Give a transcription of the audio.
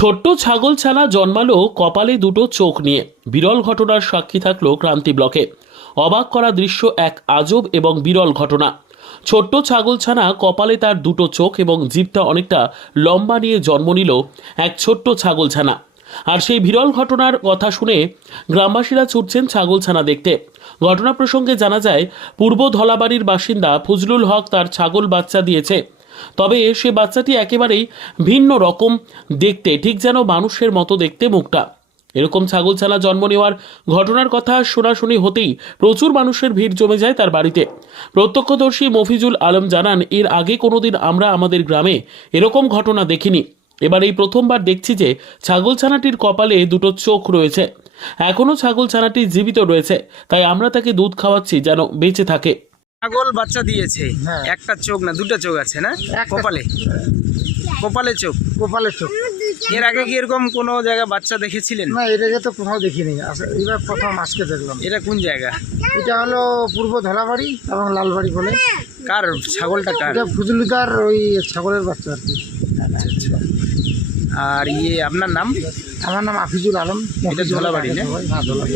ছোট্ট ছাগলছানা জন্মালো কপালে দুটো চোখ নিয়ে। বিরল ঘটনার সাক্ষী থাকলো ক্রান্তি ব্লকে। অবাক করা দৃশ্য এক আজব এবং বিরল ঘটনা। ছোট্ট ছাগলছানা কপালে তার দুটো চোখ এবং জিভটা অনেকটা লম্বা নিয়ে জন্ম নিল এক ছোট্ট ছাগলছানা। আর সেই বিরল ঘটনার কথা শুনে গ্রামবাসীরা ছুটছেন ছাগলছানা দেখতে। ঘটনা প্রসঙ্গে জানা যায়, পূর্ব ধলাবাড়ির বাসিন্দা ফজলুল হক তার ছাগল বাচ্চা দিয়েছে। তবে সে বাচ্চাটি একেবারেই ভিন্ন রকম দেখতে, ঠিক যেন মানুষের মতো দেখতে মুখটা। এরকম ছাগলছানা জন্ম নেওয়ার ঘটনার কথা শোনাশুনি হতেই প্রচুর মানুষের ভিড় জমে যায় তার বাড়িতে। প্রত্যক্ষদর্শী মফিজুল আলম জানান, এর আগে কোনোদিন আমরা আমাদের গ্রামে এরকম ঘটনা দেখিনি। এবার এই প্রথমবার দেখছি যে ছাগলছানাটির কপালে দুটো চোখ রয়েছে। এখনও ছাগলছানাটি জীবিত রয়েছে, তাই আমরা তাকে দুধ খাওয়াচ্ছি যেন বেঁচে থাকে। ছাগল বাচ্চা দিয়েছে। হ্যাঁ। একটা চোখ না দুটো চোখ আছে না? একটা কপালে কপালে চোখ। কপালের চোখ। এর আগে কি এরকম কোনো জায়গায় বাচ্চা দেখেছিলেন? না, এটাকে তো কোথাও দেখিনি। এবার প্রথম আজকে দেখলাম। এটা কোন জায়গা? এটা হলো পূর্ব ধলাবাড়ি এবং লালবাড়ি বলে। কার ছাগলটা কার? এটা ফজলুদার ওই ছাগলের বাচ্চা আর কি। আর আপনার নাম? আমার নাম আফিজুল আলম। এটা ধলাবাড়ি না? হ্যাঁ, ধলাবাড়ি।